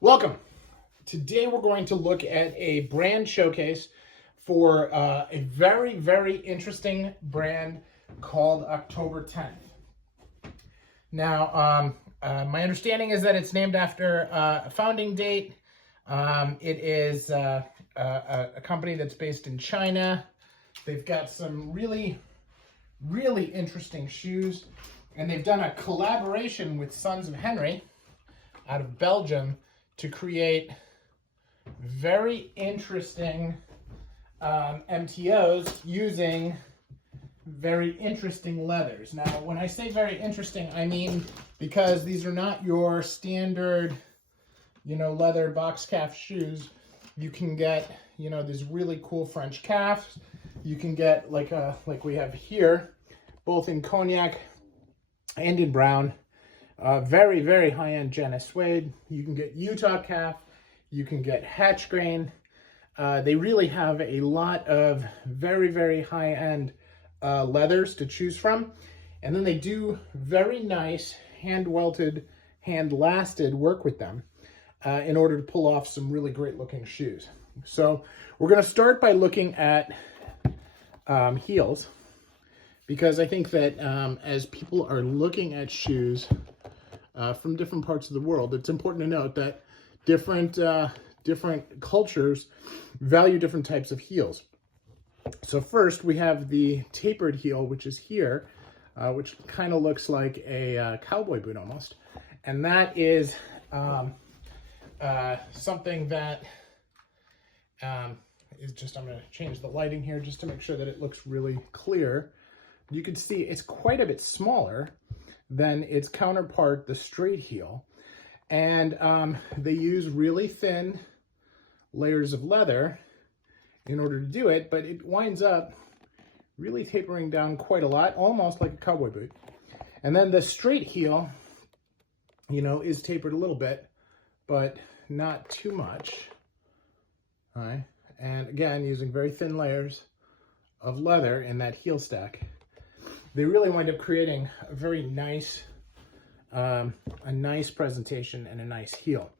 Welcome. Today we're going to look at a brand showcase for a very, very interesting brand called October 10th. Now, my understanding is that it's named after a founding date. It is a company that's based in China. They've got some really, really interesting shoes, and they've done a collaboration with Sons of Henrey out of Belgium to create very interesting MTOs using very interesting leathers. Now, when I say very interesting, I mean because these are not your standard, leather box calf shoes. You can get, these really cool French calves. You can get like we have here, both in Cognac and in brown. Very, very high-end Cheaney suede. You can get Utah calf. You can get hatch grain. They really have a lot of very, very high-end leathers to choose from. And then they do very nice hand-welted, hand-lasted work with them in order to pull off some really great-looking shoes. So we're going to start by looking at heels, because I think that as people are looking at shoes from different parts of the world, it's important to note that different cultures value different types of heels. So first we have the tapered heel, which is here, which kind of looks like a cowboy boot almost. And that is something that is just, I'm going to change the lighting here just to make sure that it looks really clear. You can see it's quite a bit smaller than its counterpart, the straight heel. And they use really thin layers of leather in order to do it, but it winds up really tapering down quite a lot, almost like a cowboy boot. And then the straight heel, is tapered a little bit, but not too much. All right. And again, using very thin layers of leather in that heel stack, they really wind up creating a very nice, a nice presentation and a nice heel.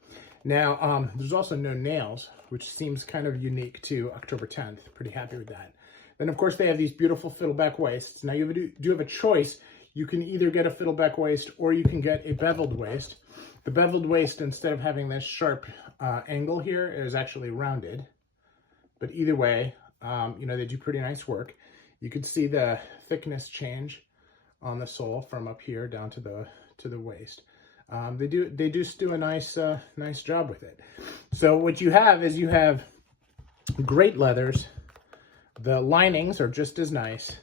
Now, there's also no nails, which seems kind of unique to October 10th. Pretty happy with that. Then, of course, they have these beautiful fiddleback waists. Now, you do have a choice. You can either get a fiddleback waist or you can get a beveled waist. The beveled waist, instead of having this sharp angle here, is actually rounded. But either way, they do pretty nice work. You can see the thickness change on the sole from up here down to the waist. They do a nice job with it. So what you have is you have great leathers. The linings are just as nice.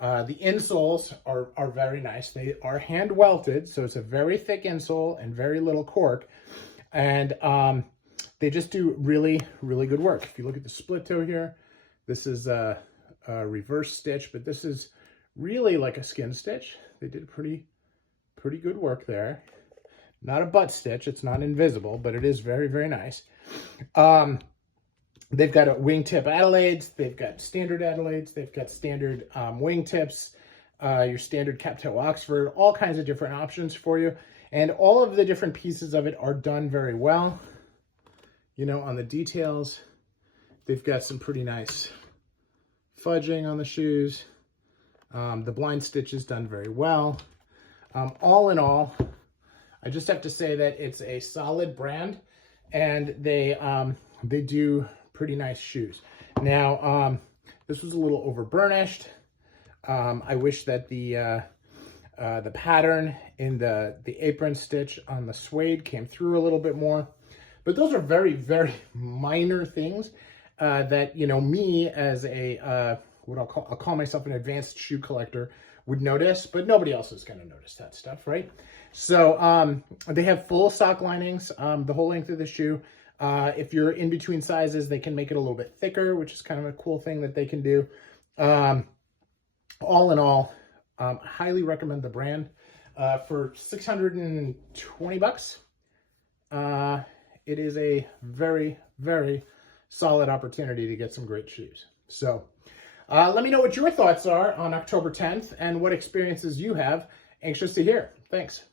The insoles are very nice. They are hand welted, so it's a very thick insole and very little cork. And they just do really, really good work. If you look at the split toe here, this is a reverse stitch, but this is really like a skin stitch. They did pretty good work there. Not a butt stitch, it's not invisible, but it is very, very nice. They've got a wingtip Adelaides, they've got standard Adelaides, they've got standard wingtips, your standard cap toe Oxford, all kinds of different options for you. And all of the different pieces of it are done very well. On the details, they've got some pretty nice fudging on the shoes. The blind stitch is done very well. All in all, I just have to say that it's a solid brand, and they do pretty nice shoes. Now, this was a little over burnished. I wish that the pattern in the apron stitch on the suede came through a little bit more. But those are very, very minor things that, me as a, I'll call myself an advanced shoe collector would notice, but nobody else is going to notice that stuff, right? So they have full sock linings, the whole length of the shoe. If you're in between sizes, they can make it a little bit thicker, which is kind of a cool thing that they can do. All in all, highly recommend the brand. For $620, it is a very, very solid opportunity to get some great shoes. So let me know what your thoughts are on October 10th and what experiences you have. Anxious to hear. Thanks.